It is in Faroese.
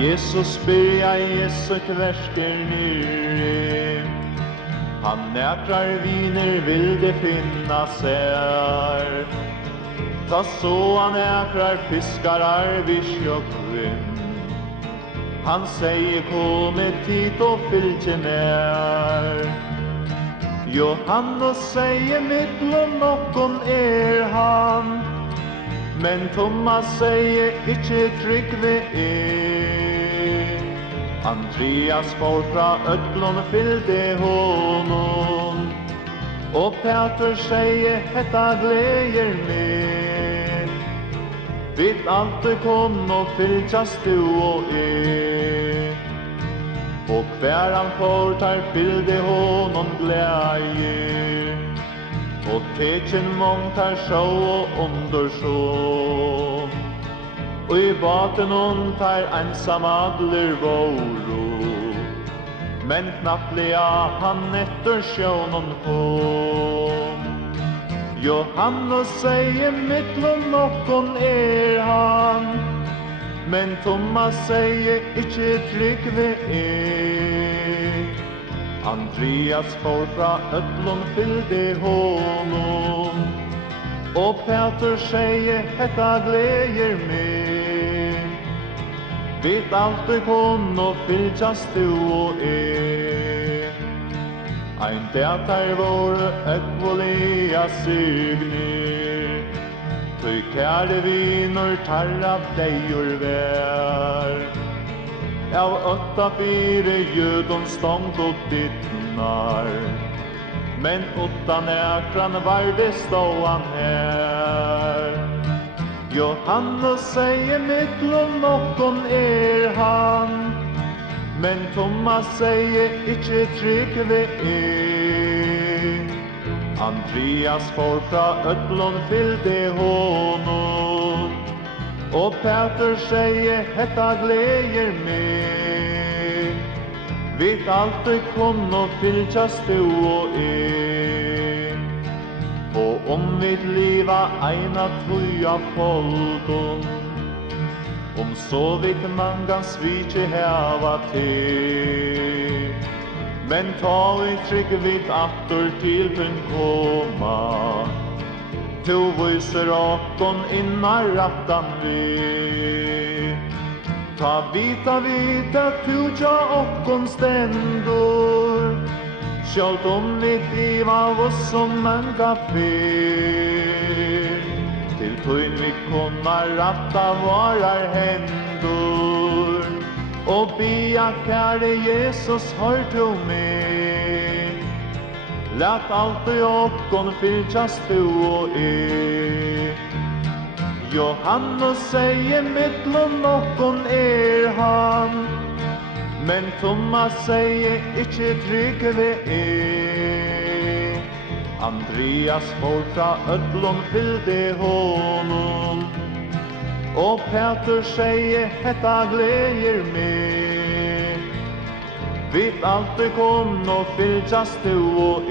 Jesus byrja Jesu versker nyre. Han näkrar viner vilde finna sär. Ta så han näkrar fiskarar vid sjökvinn. Han säger kom hit och fylke mer. Johannes säger mittlom nokon han. Men Thomas säger icke Tryggve Andreas får fra ödlon fyllde honom. Och Peter säger hetta glädjer med. Vid allt kom och fylltjas du och Och kvar han får tar fyllde honom glädje. Och tecken mång tar sjå och undersån. Och i baten hon tar ensam adler våro. Men knapplega han efter sjånen kom. Johannes säger mittlom nokon han. Men Thomas säger icke Tryggve Andreas får fra ödlon fyllde honom. Och Peter säger hetta glädjer med. Vet allt kom och fylltjas du och Ein dag våre ökvoliga sygnir. Ty kære viner tar av deg og vær. Av 8-4 jödon stångt och dittnar. Men 8 näkran var det stå han här. Johannes säger mittlom nokon han. Men Thomas säger icke Tryggve Andreas får fra ödlon fyllde honom. Och Peter säger hetta glädjer med. Vet allt kom och fylltjas du och Och om mitt liva eina tuja folkon. Om så vik mangan svitje hava te. Men ta i Tryggvik attor til kun koma. Tu vyser okkon innar rattan vi. Ta vita tu tja okkon stendur. Sjalt mitt liv av oss som manga fyr. Til tuin vi kunna ratta varar hendur. Och bia kære Jesus hör du med. Lät allt i okkon fylltjas du och Johannes säger mittlom nokon han. Men Thomas säger icke Tryggve Andreas får fra ödlon fyllde honom. Och Peter säger hetta glädjer med. Vet allt kom och fylltjas du och